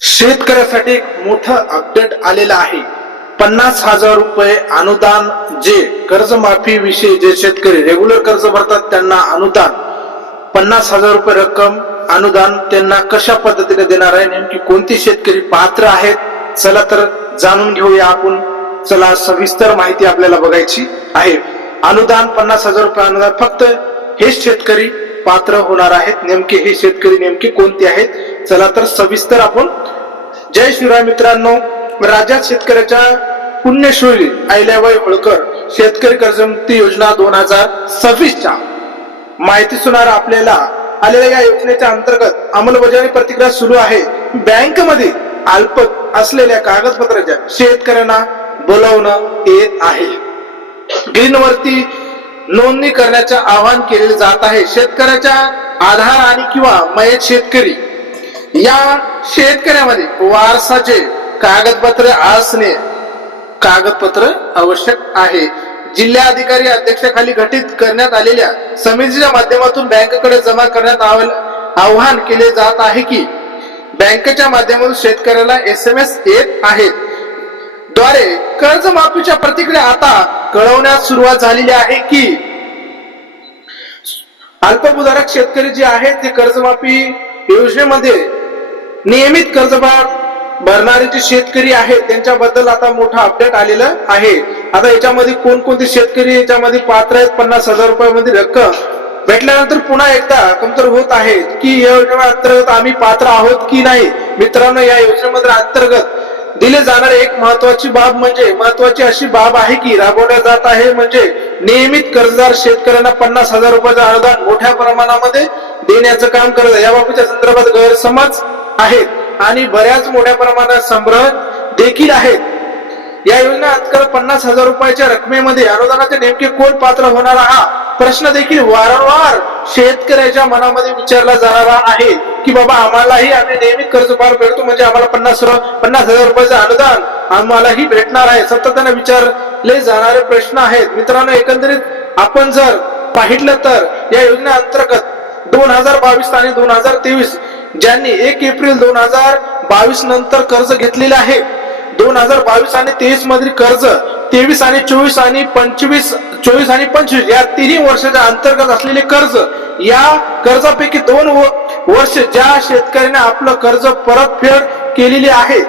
शेतकऱ्यासाठी एक मोठं अपडेट आलेलं आहे. 50,000 रुपये अनुदान, जे कर्जमाफी विषयी जे शेतकरी रेग्युलर कर्ज भरतात त्यांना अनुदान 50,000 रुपये रक्कम अनुदान त्यांना कशा पद्धतीने देणार आहे, नेमकी कोणती शेतकरी पात्र आहेत, चला तर जाणून घेऊया आपण. चला सविस्तर माहिती आपल्याला बघायची आहे. अनुदान 50,000 रुपये अनुदान फक्त हेच शेतकरी पात्र होणार आहेत. नेमके हे शेतकरी नेमके कोणते आहेत, चला तर सविस्तर आपण. जय श्रीराम मित्रांनो, राज्यात शेतकऱ्याच्या पुण्यश्लोकी अहिल्याबाई होळकर शेतकरी कर्जमुक्ती योजना 2026च्या माहिती सुनार आपल्याला आलेल्या या योजनेच्या अंतर्गत अंमलबजावणी प्रक्रिया सुरू आहे. बँकेमध्ये अल्प असलेल्या कागदपत्राच्या शेतकऱ्यांना बोलावणं येत आहे. ग्रीनवरती नोंदणी करण्याचे आवाहन केले जात आहे. शेतकऱ्याच्या आधार आणि किंवा मयत शेतकरी या शेतकऱ्यामध्ये वारसाचे कागदपत्र असणे कागदपत्र आवश्यक आहे. जिल्हाधिकारी अध्यक्षाखाली गठीत करण्यात आलेल्या समितीच्या माध्यमातून बँकेकडे जमा करण्यात आवाहन केले जात आहे की बँकेच्या माध्यमातून शेतकऱ्याला SMS येत आहेत द्वारे कर्जमाफीच्या प्रतिक्रिया आता कळवण्यास सुरुवात झालेली आहे की अल्पभूधारक शेतकरी जे आहेत ते कर्जमाफी योजनेमध्ये नियमित कर्ज भरणारे जे शेतकरी आहेत त्यांच्याबद्दल आता मोठा अपडेट आलेलं आहे. आता याच्यामध्ये कोणकोणते शेतकरी याच्यामध्ये पात्र आहेत, 50,000 रुपयामध्ये रक्कम भेटल्यानंतर पुन्हा एकदा कमतर होत आहे की या योजनेअंतर्गत आम्ही पात्र आहोत की नाही. मित्रांनो, या योजनेमध्ये अंतर्गत दिले जाणारे एक महत्वाची अशी बाब आहे की राबवण्यात जात आहे, म्हणजे नियमित कर्जदार शेतकऱ्यांना 50,000 रुपयाचं अनुदान मोठ्या प्रमाणामध्ये देण्याचं काम करत आहे. याबाबतच्या संदर्भात गैरसमज आहेत आणि बऱ्याच मोठ्या प्रमाणात संभ्रम देखील आहेत. या योजना अंतर्गत 50,000 रुपयाच्या रकमेमध्ये अनुदानाचे नेमके कोण पात्र होणार, हा प्रश्न देखील वारंवार शेतकऱ्याच्या मनामध्ये विचारला जाणारा आहे की बाबा आम्हालाही आम्ही नियमित कर्ज फेडतो म्हणजे आम्हाला 50,000 रुपयाचं अनुदान आम्हालाही भेटणार आहे. सातत्याने विचारले जाणारे प्रश्न आहेत. मित्रांनो, एकंदरीत आपण जर पाहिलं तर या योजना अंतर्गत 2022 आणि 2023 ज्यांनी 1 एप्रिल 2022 नंतर कर्ज घेतलेले आहे, 2022 आणि 23 मधील कर्ज 23 आणि 24 आणि 25 या तिन्ही वर्षाच्या अंतर्गत असलेले कर्ज, या कर्जापैकी 2 वर्ष ज्या शेतकऱ्यांना आपलं कर्ज परतफेड केलेली आहे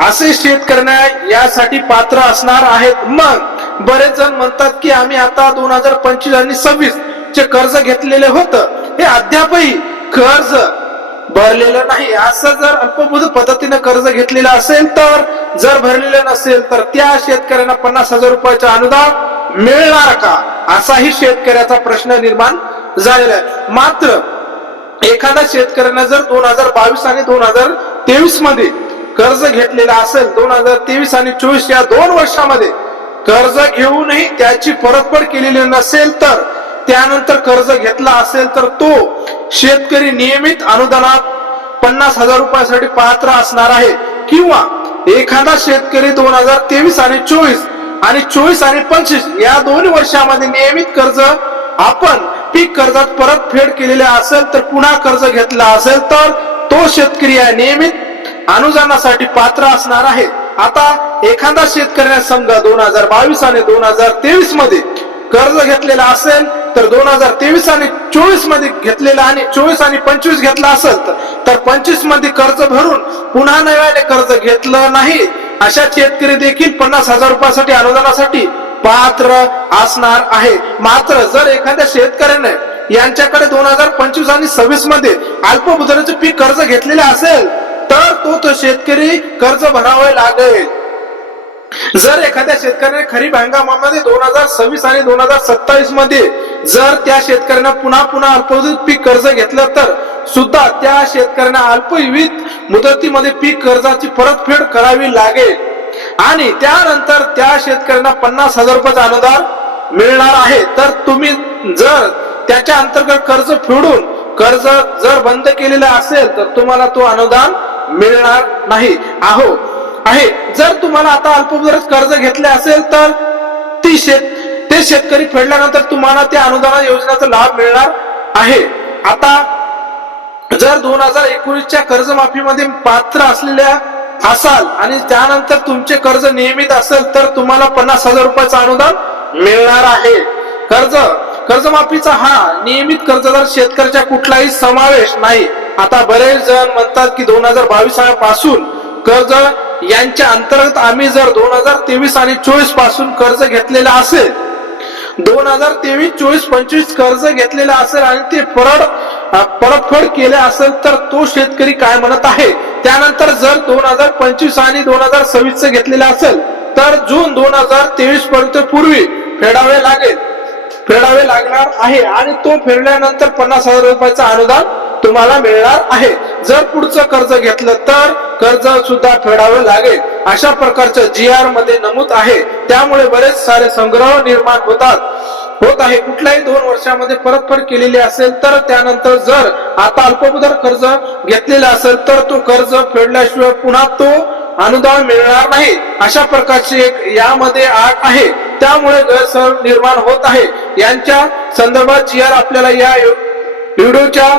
असे शेतकऱ्यांना यासाठी पात्र असणार आहेत. मग बरेच जण म्हणतात की आम्ही आता 2025 आणि 26 चे कर्ज घेतलेले होतं, हे अद्यापही कर्ज भरलेलं नाही. असं जर अल्पभूत पद्धतीने कर्ज घेतलेलं असेल तर, जर भरलेलं नसेल तर त्या शेतकऱ्यांना 50,000 रुपयाचे अनुदान मिळणार का, असाही शेतकऱ्याचा प्रश्न निर्माण झालेला आहे. मात्र एखाद्या शेतकऱ्यानं जर 2022 आणि 2023 मध्ये कर्ज घेतलेला असेल, 2023 आणि 24 या 2 वर्षामध्ये कर्ज घेऊनही त्याची परतफेड केलेली नसेल तर, त्यानंतर कर्ज घेतला असेल तर तो शेतकरी नियमित अनुदानात 50,000 रुपयासाठी पात्र असणार आहे. किंवा एखादा शेतकरी 2023 आणि 24 आणि 25 या 2 वर्षामध्ये नियमित कर्ज आपण पीक कर्जात परतफेड केलेले असेल तर, पुन्हा कर्ज घेतला असेल तर तो शेतकरी या नियमित अनुदानासाठी पात्र असणार आहे. आता एखादा शेतकऱ्याने समजा 2022 आणि 2023 मध्ये कर्ज घेतलेला असेल तर 2023 आणि 24 मध्ये घेतलेला आणि 24 आणि 25 घेतला असेल तर 25 मध्ये कर्ज भरून पुन्हा नव्याने कर्ज घेतलं नाही, अशा शेतकरी देखील 50,000 रुपयासाठी अनुदानासाठी पात्र असणार आहे. मात्र जर एखाद्या शेतकऱ्याने यांच्याकडे 2025 आणि 26 मध्ये अल्पभूधारकाचे पीक कर्ज घेतलेले असेल तर तो शेतकरी कर्ज भरावे लागेल. जर एखाद्या शेतकऱ्याने खरीप हंगामामध्ये 2026 आणि 2027 मध्ये जर त्या शेतकऱ्यांना पुन्हा अल्पभूत पीक कर्ज घेतलं तर सुद्धा त्या शेतकऱ्यांना अल्पविहित मुदतीमध्ये पीक कर्जाची परतफेड करावी लागेल आणि त्यानंतर त्या शेतकऱ्यांना 50,000 रुपयाचं अनुदान मिळणार आहे. तर तुम्ही जर त्याच्या अंतर्गत कर्ज फेडून कर्ज जर बंद केलेलं असेल तर तुम्हाला तो अनुदान मिळणार नाही आहे. जर तुम्हाला आता अल्पभूधारक कर्ज घेतले असेल तर ते शेतकरी फेडल्यानंतर तुम्हाला त्या अनुदान योजनेचा लाभ मिळणार आहे. आता जर 2019च्या कर्जमाफीमध्ये पात्र असलेल्या असाल आणि त्यानंतर तुमचे कर्ज नियमित असेल तर तुम्हाला 50,000 रुपयाचं अनुदान मिळणार आहे. कर्जमाफीचा हा नियमित कर्जदार शेतकऱ्याचा कुठलाही समावेश नाही. आता बरेच जण म्हणतात की 2022 पासून कर्ज यांच्या अंतर्गत आम्ही जर 2023 आणि 24 पासून कर्ज घेतलेलं असेल, 2023, 24, 25 कर्ज घेतलेलं असेल आणि ते परतफेड केले असेल तर तो शेतकरी काय म्हणत आहे. त्यानंतर जर 2025 आणि 2026 घेतलेलं असेल तर जून 2023 पर्यंत पूर्वी फेडावे लागणार आहे आणि तो फेडल्यानंतर 50,000 रुपयाचं अनुदान तुम्हाला मिळणार आहे. जर पुढचं कर्ज घेतलं तर कर्ज सुद्धा फेडावे लागेल अशा प्रकारचं GR मध्ये नमूद आहे. त्यामुळे बरेच सारे संग्रह निर्माण होत आहे. कुठल्याही 2 वर्षामध्ये परतफेड केलेली असेल तर त्यानंतर जर आता अल्पमुदत कर्ज घेतलेलं असेल तर तो कर्ज फेडल्याशिवाय पुन्हा तो अनुदान मिळणार नाही. अशा प्रकारची एक यामध्ये अट आहे. त्यामुळे गैरसमज निर्माण होत आहे. यांच्या संदर्भात GR आपल्याला या व्हिडिओच्या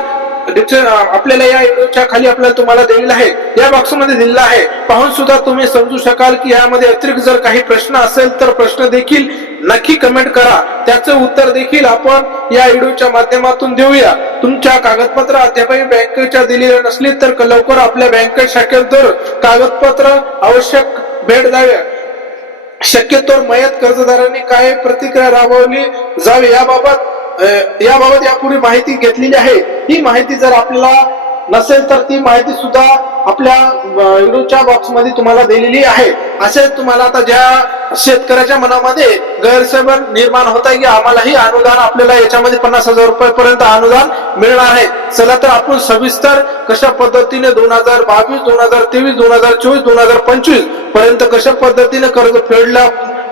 खाली आपल्याला तुम्हाला दिलेला आहे, या बॉक्स मध्ये दिलेला आहे. पाहून सुद्धा तुम्ही समजू शकाल की यामध्ये अतिरिक्त जर काही प्रश्न असेल तर प्रश्न देखील नक्की कमेंट करा. त्याचं उत्तर देखील आपण या व्हिडिओच्या माध्यमातून देऊया. तुमच्या कागदपत्र अद्यापही बँकेच्या दिलेल्या नसली तर लवकर आपल्या बँके शाखेत कागदपत्र आवश्यक भेट द्यावे. शक्यतोवर मयत कर्जदारांनी काय प्रतिक्रिया राबवली जावी याबाबत यापूर्वी माहिती घेतलेली आहे. ही माहिती जर आपल्याला नसेल तर ती माहिती सुद्धा आपल्या व्हिडिओच्या बॉक्स मध्ये तुम्हाला दिलेली आहे. असेच तुम्हाला आता ज्या शेतकऱ्याच्या मनामध्ये गैरसमज निर्माण होत आहे की आम्हालाही अनुदान आपल्याला याच्यामध्ये 50,000 रुपयापर्यंत अनुदान मिळणार आहे. चला तर आपण सविस्तर कशा पद्धतीने 2022, 2023, 2024, 2025 पर्यंत कशा पद्धतीने कर्ज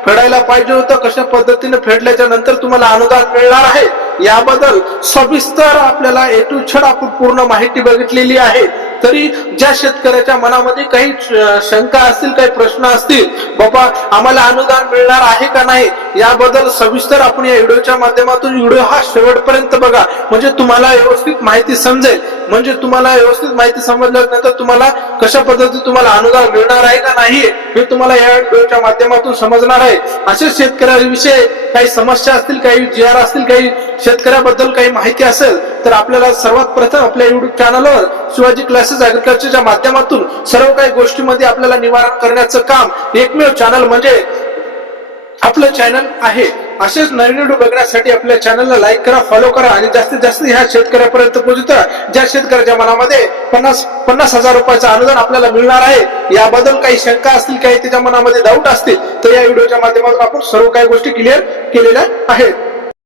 फेडायला पाहिजे होतं, कशा पद्धतीने फेडल्याच्या नंतर तुम्हाला अनुदान मिळणार आहे याबद्दल सविस्तर आपल्याला A to Z आपण पूर्ण माहिती बघितलेली आहे. तरी ज्या शेतकऱ्याच्या मनामध्ये काही शंका असतील, काही प्रश्न असतील, बाबा आम्हाला अनुदान मिळणार आहे का नाही याबद्दल सविस्तर आपण या व्हिडिओच्या माध्यमातून व्हिडिओ हा शेवटपर्यंत बघा. म्हणजे तुम्हाला व्यवस्थित माहिती समजेल. म्हणजे तुम्हाला व्यवस्थित माहिती समजल्यानंतर तुम्हाला कशा पद्धतीने तुम्हाला अनुदान मिळणार आहे का नाही हे तुम्हाला या व्हिडिओच्या माध्यमातून समजणार आहे. असे शेतकऱ्यांविषयी काही समस्या असतील, काही GR असतील, काही शेतकऱ्याबद्दल काही माहिती असेल तर आपल्याला सर्वात प्रथम आपल्या युट्यूब चॅनलवर शिवाजी क्लासेस ऍग्रीकल्चरच्या माध्यमातून सर्व काही गोष्टींमध्ये आपल्याला निवारण करण्याचं काम एकमेव चॅनल म्हणजे आपलं चॅनल आहे. असेच नवीन व्हिडिओ बघण्यासाठी आपल्या चॅनलला लाईक करा, फॉलो करा आणि जास्तीत जास्त ह्या शेतकऱ्यापर्यंत पोहोचता ज्या शेतकऱ्याच्या मनामध्ये 50,000 रुपयाचं अनुदान आपल्याला मिळणार आहे याबद्दल काही शंका असतील, काही त्याच्या मनामध्ये डाऊट असतील तर या व्हिडिओच्या माध्यमातून आपण सर्व काही गोष्टी क्लिअर केलेल्या आहेत.